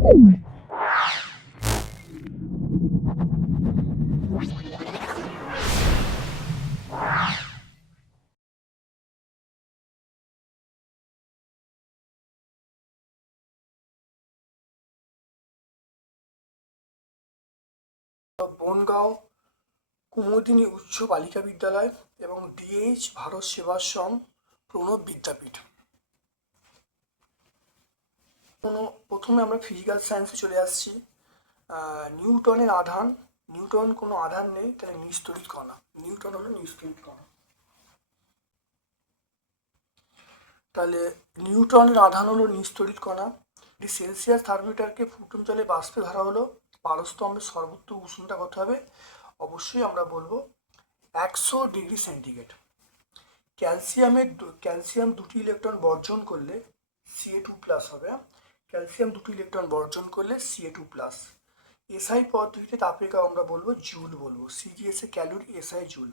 বনগাঁও কুমুদিনী উচ্চ বালিকা বিদ্যালয় এবং ডিএইচ ভারত সেবাশ্রম প্রণব বিদ্যাপীঠ। প্রথমে আমরা ফিজিক্যাল সায়েন্সে চলে আসছি। নিউটনের আধান, নিউটন কোনো আধান নেই, তাহলে নিস্তড়িত কণা, নিউটন হলো নিস্তড়িত কণা। তাহলে নিউটনের আধান হলো নিস্তড়িত কণা। সেলসিয়াস থার্মোমিটারকে ফুটন্ত জলে বাষ্পে ধরা হলো, পারস্তম্ভের সর্বোচ্চ উষ্ণতা কত হবে? অবশ্যই আমরা বলবো 100 ডিগ্রি সেন্টিগ্রেড। ক্যালসিয়াম দুটি ইলেকট্রন বর্জন করলে Ca2+ হবে। ক্যালসিয়াম দুটি ইলেকট্রন বর্জন করলে Ca2+। এসআই পদ্ধতিতে তাপের আমরা বলবো জুল বলবো, সিজিএস এ ক্যালোরি, এসআই জুল।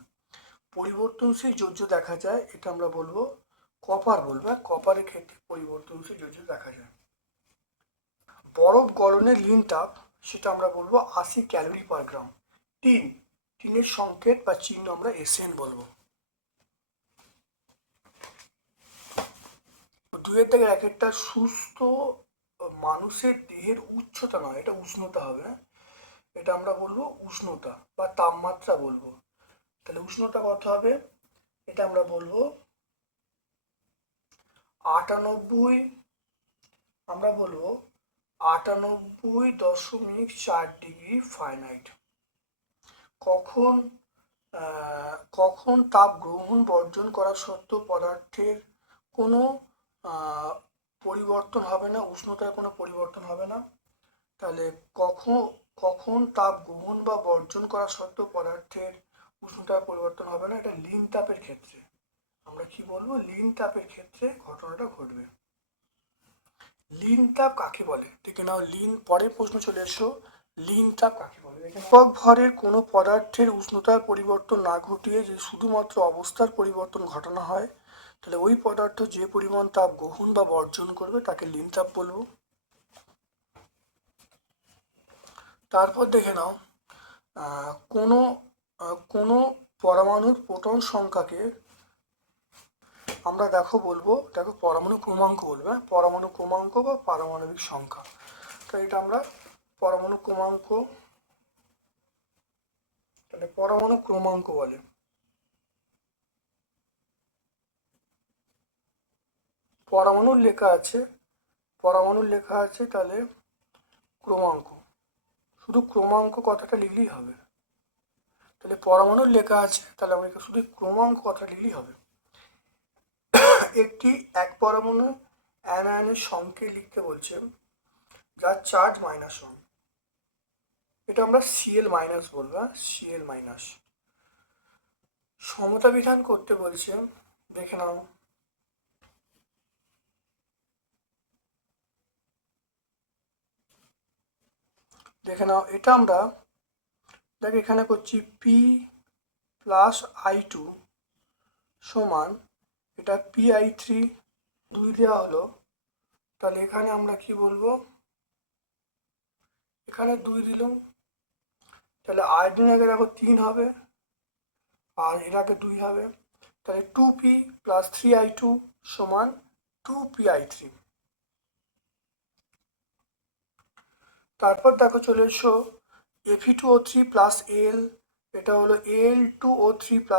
পরিবর্তনশীল যোজ্য দেখা যায়, এটা আমরা বলবো কপার বলবো, কপারের ক্ষেত্রে পরিবর্তনশীল যোজ্য দেখা যায়। বরফ গলনের লিন তাপ, সেটা আমরা বলবো 80 ক্যালোরি পার গ্রাম। টিনের সংকেত বা চিহ্ন আমরা এসএন বলবো। 2-এর দাগের একটা সুস্থ মানুষের দেহের উচ্চতা নয়, এটা উষ্ণতা হবে। এটা আমরা বলবো উষ্ণতা বা তাপমাত্রা বলবো। তাহলে উষ্ণতা কত হবে? এটা আমরা বলবো 98.4 ডিগ্রি ফারেনহাইট। কখন তাপ গ্রহণ বর্জন করা সত্ত্বেও পদার্থের কোনো পরিবর্তন হবে না, উষ্ণতার কোনো পরিবর্তন হবে না? তাহলে কখন তাপ গ্রহণ বা বর্জন করা সত্ত্বেও পদার্থের উষ্ণতার পরিবর্তন হবে না? এটা লিন তাপের ক্ষেত্রে। আমরা কি বলবো? লিন তাপের ক্ষেত্রে ঘটনাটা ঘটবে। লিন তাপ কাকে বলে? দেখে নাও, লিন, পরের প্রশ্ন চলে এসো, লিন তাপ কাকে বলে? একক ভরের কোনো পদার্থের উষ্ণতার পরিবর্তন না ঘটিয়ে যে শুধুমাত্র অবস্থার পরিবর্তন ঘটানো হয়, তাহলে ওই পদার্থ যে পরিমাণ তাপ গ্রহণ বা বর্জন করবে তাকে লিন তাপ বলবো। তারপর দেখে নাও, কোনো পরমাণুর প্রোটন সংখ্যাকে আমরা বলবো পরমাণু ক্রমাঙ্ক বলবো, পরমাণু ক্রমাঙ্ক বা পারমাণবিক সংখ্যা। তো এটা আমরা পরমাণু ক্রমাঙ্ক, তাহলে পরমাণু ক্রমাঙ্ক বলে। পরমাণুর লেখা আছে তাহলে ক্রমাঙ্ক, শুধু ক্রমাঙ্ক কথাটা লিখলেই হবে। তাহলে পরমাণুর লেখা আছে, তাহলে আমরা শুধু ক্রমাঙ্ক কথা লিখলেই হবে। একটি এক পরমাণু অ্যানায়নের সংকেত লিখতে বলছে যার চার্জ -1, এটা আমরা Cl- বলবো, Cl-। সমতা বিধান করতে বলছে, দেখে নাও, এটা আমরা এখানে করছি P+I2 সমান, এটা Pi3 2 দেওয়া হলো, তাহলে এখানে আমরা কি বলবো? এখানে 2 দিলাম, তাহলে আয়োডিন আগে 3 হবে আর এর আগে 2 হবে, তাহলে 2P + 3I2 সমান 2Pi3। তারপর চলে এসো Fe2O3 + Al, এটা হলো Al2O3 +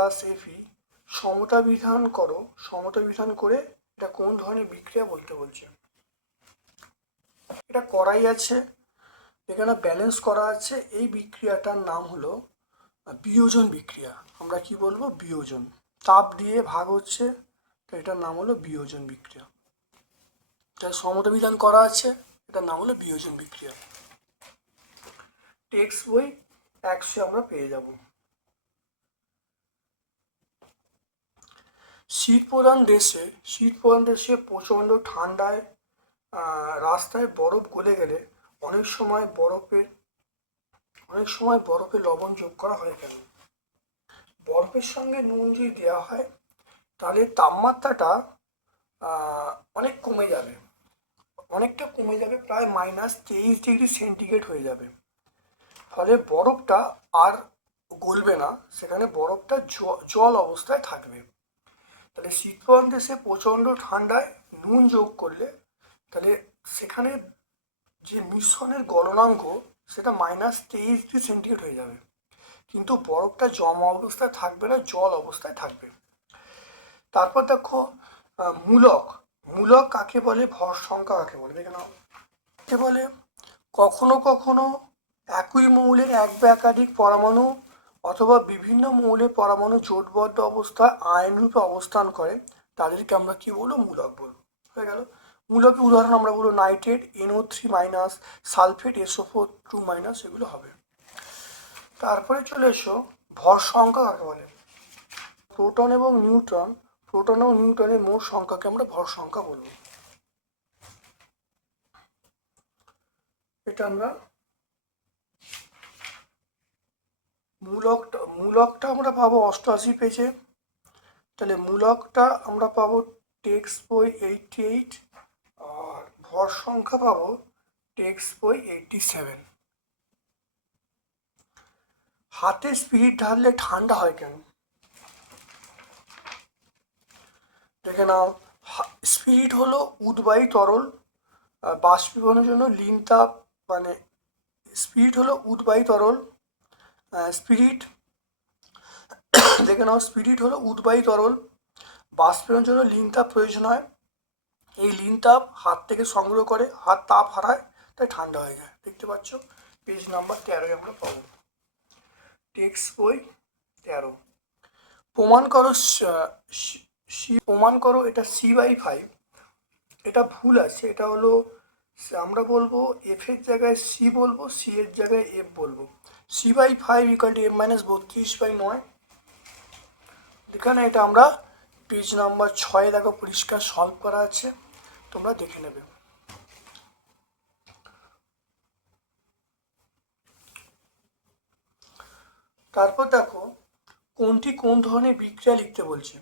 Fe। সমতা বিধান করে এটা কোন ধরনের বিক্রিয়া বলতে বলছে। এটা করাই আছে, এখানে ব্যালেন্স করা আছে, এই বিক্রিয়াটার নাম হলো বিয়োজন বিক্রিয়া। আমরা কি বলবো? বিয়োজন। তাপ দিয়ে ভাগ হচ্ছে, তো এটার নাম হলো বিয়োজন বিক্রিয়া। এটা সমতা বিধান করা আছে, এটার নাম হলো বিয়োজন বিক্রিয়া। টেক্সট বই 100 আমরা পেয়ে যাব। শীত প্রধান দেশে প্রচণ্ড ঠান্ডায় রাস্তায় বরফ গলে গেলে অনেক সময় বরফে লবণ যোগ করা হয় কেন? বরফের সঙ্গে নুন যদি দেওয়া হয় তাহলে তাপমাত্রাটা অনেক কমে যাবে, অনেকটা কমে যাবে, প্রায় -23 ডিগ্রি সেন্টিগ্রেড হয়ে যাবে। ফলে বরফটা আর গলবে না, সেখানে বরফটা জল অবস্থায় থাকবে। তাহলে শীতপ্রধান দেশে প্রচণ্ড ঠান্ডায় নুন যোগ করলে তাহলে সেখানে যে মিশ্রণের গলনাঙ্ক সেটা -23 ডিগ্রি সেন্টিগ্রেড হয়ে যাবে, কিন্তু বরফটা জমা অবস্থায় থাকবে না, জল অবস্থায় থাকবে। তারপর দেখো মূলক। মূলক কাকে বলে, ভর সংখ্যা কাকে বলে দেখে নাও। কে বলে, কখনো কখনো একই মৌলের এক বা একাধিক পরমাণু অথবা বিভিন্ন মৌলের পরমাণু জোটবদ্ধ অবস্থায় আয়ন রূপে অবস্থান করে, তাদেরকে আমরা কি বলবো, মূলক বলবো। হয়ে গেল। মূলকের উদাহরণ আমরা বলবো নাইট্রেট NO3-, সালফেট SO4 2-, এগুলো হবে। তারপরে চলে এসো ভর সংখ্যা কাকে বলে। প্রোটন এবং নিউট্রনের মোট সংখ্যাকে আমরা ভর সংখ্যা বলবো। এটা আমরা মূলকটা আমরা পাবো 88 পেজে। তাহলে মূলকটা আমরা পাবো টেক্সট বই 88, আর ভর সংখ্যা পাবো টেক্সট বই 87। হাতে স্পিরিট ঢাললে ঠান্ডা হয় কেন দেখে নাও। স্পিরিট হলো উদ্বায়ী তরল, বাষ্পীভবনের জন্য লিন তাপ, মানে স্পিরিট হলো উদ্বায়ী তরল। স্পিরিট দেখে নাও, স্পিরিট হলো উদ্বায়ী তরল, বাষ্পীভবনের জন্য লিন তাপ প্রয়োজন হয়। এই লিন তাপ হাত থেকে সংগ্রহ করে, হাত তাপ হারায়, তাই ঠান্ডা হয়ে যায়। দেখতে পাচ্ছ পেজ নাম্বার 13 আমরা পাবো, টেক্সট বই 13। প্রমাণ করো এটা C/5। এটা ভুল আছে, এটা হলো আমরা বলবো F এর জায়গায় C বলবো, C এর জায়গায় F বলবো। C/5 = M-32/9। এখানে এটা আমরা পেজ নাম্বার 6 দেখো পরিষ্কার সলভ করা আছে, তোমরা দেখে নেবে। তারপর দেখো কোনটি কোন ধরনের বিক্রিয়া লিখতে বলছে।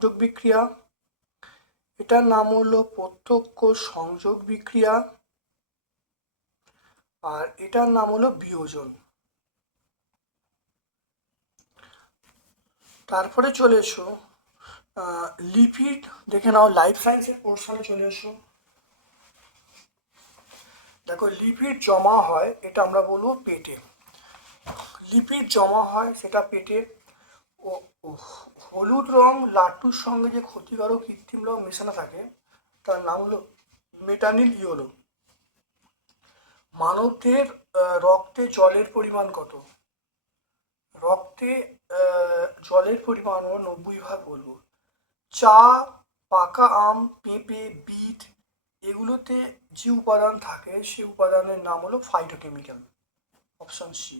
যোগ বিক্রিয়া, এটার নাম হলো প্রত্যক্ষ সংযোগ বিক্রিয়া, আর এটার নাম হলো বিয়োজন। তারপরে চলে এসো লিপিড দেখে নাও, লাইফ সায়েন্সের পোর্শনে চলে এসো। দেখো লিপিড জমা হয়, এটা আমরা বলবো পেটে। লিপিড জমা হয় সেটা পেটে। ও হলুদ রং লাট্টুর সঙ্গে যে ক্ষতিকারক কৃত্রিম রং মেশানো থাকে তার নাম হলো মেটানিল ইয়েলো। মানবদের রক্তে জলের পরিমাণ কত? রক্তে জলের পরিমাণ 90 ভাগ বলবো। চা, পাকা আম, পেঁপে, বিট এগুলোতে যে উপাদান থাকে সেই উপাদানের নাম হলো ফাইটোকেমিক্যাল, অপশন সি।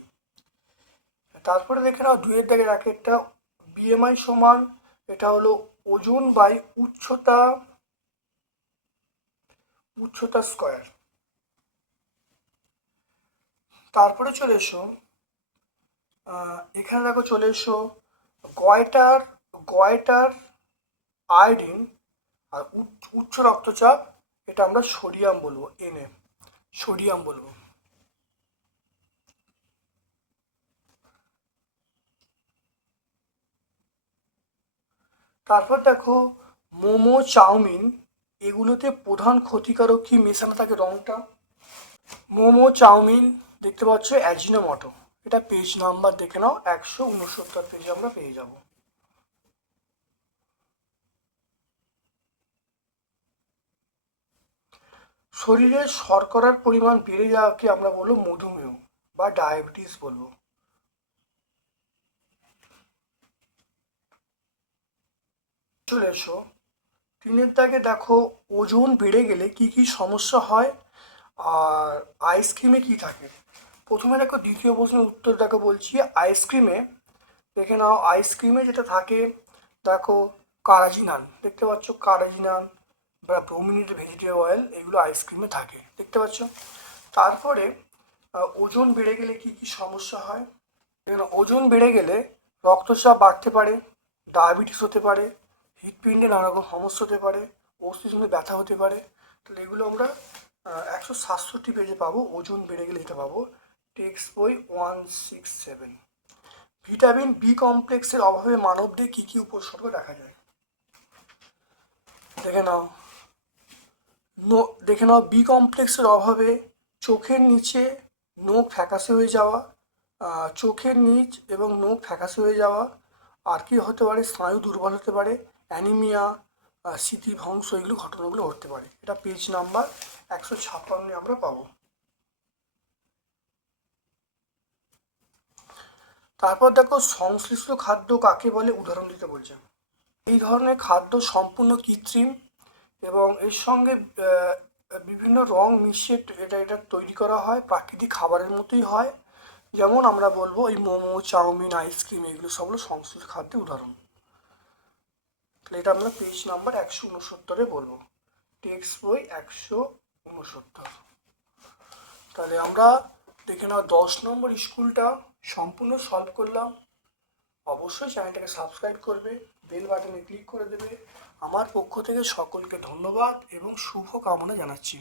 তারপরে দেখে নাও 2 এর দাগের একটা BMI সমান, এটা হলো ওজন বাই উচ্চতা স্কয়ার। তারপরে চলে এসো এখানে দেখো চলে এসো গয়টার আয়োডিন আর উচ্চ রক্তচাপ, এটা আমরা সোডিয়াম বলবো, সোডিয়াম বলবো। তারপর দেখো মোমো, চাউমিন এগুলোতে প্রধান ক্ষতিকারক কি মেশানো থাকে রংটা। মোমো, চাউমিন দেখতে পাচ্ছ অ্যাজিনোমোটো। এটা পেজ নাম্বার দেখে নাও 169 পেজে আমরা পেয়ে যাব। শরীরে শর্করার পরিমাণ বেড়ে যাওয়াকে আমরা বলবো মধুমেহ বা ডায়াবেটিস বলবো। চলে এসো 3 দাগে দেখো ওজন বেড়ে গেলে কি কি সমস্যা হয় আর আইসক্রিমে কি থাকে। প্রথমে দেখো দ্বিতীয় প্রশ্নের উত্তর দেখো বলছি। আইসক্রিমে দেখে নাও, আইসক্রিমে যেটা থাকে দেখো কারাজিনান, দেখতে পাচ্ছ কারাজিনান বা ব্রোমিনেটেড ভেজিটেবল অয়েল, এগুলো আইসক্রিমে থাকে, দেখতে পাচ্ছ। তারপরে ওজন বেড়ে গেলে কি কি সমস্যা হয়। ওজন বেড়ে গেলে রক্তচাপ বাড়তে পারে, ডায়াবেটিস হতে পারে, হৃৎপিণ্ডে নানা রকম সমস্যা হতে পারে, অস্থির সঙ্গে ব্যথা হতে পারে। তাহলে এগুলো আমরা 167 পেজে পাবো। ওজন বেড়ে গেলে এটা পাবো টেক্সট বই 167। ভিটামিন বি কমপ্লেক্সের অভাবে মানবদেহে কী কী উপসর্গ দেখা যায়? দেখে নাও বি কমপ্লেক্সের অভাবে চোখের নিচে নখ ফ্যাকাশে হয়ে যাওয়া, চোখের নিচ এবং নখ ফ্যাকাশে হয়ে যাওয়া, আর কি হতে পারে, স্নায়ু দুর্বল হতে পারে, অ্যানিমিয়া, স্মৃতিভ্রংশ, এগুলো ঘটনাগুলো ঘটতে পারে। এটা পেজ নাম্বার 156 আমরা পাবো। তারপর দেখো সংশ্লিষ্ট খাদ্য কাকে বলে, উদাহরণ দিতে বলছে। এই ধরনের খাদ্য সম্পূর্ণ কৃত্রিম এবং এর সঙ্গে বিভিন্ন রং মিশিয়ে এটা তৈরি করা হয়, প্রাকৃতিক খাবারের মতোই হয়। যেমন আমরা বলবো এই মোমো, চাউমিন, আইসক্রিম, এগুলো সবগুলো সংশ্লিষ্ট খাদ্যের উদাহরণ। তাহলে এটা আমরা পেজ নাম্বার 169 বলবো, টেক্সট বই 169। তাহলে আমরা দেখে নাও 10 নম্বর স্কুলটা সম্পূর্ণ সলভ করলাম। অবশ্যই চ্যানেলটাকে সাবস্ক্রাইব করবে, বেল বাটনে ক্লিক করে দেবে। আমার পক্ষ থেকে সকলকে ধন্যবাদ এবং শুভ কামনা জানাচ্ছি।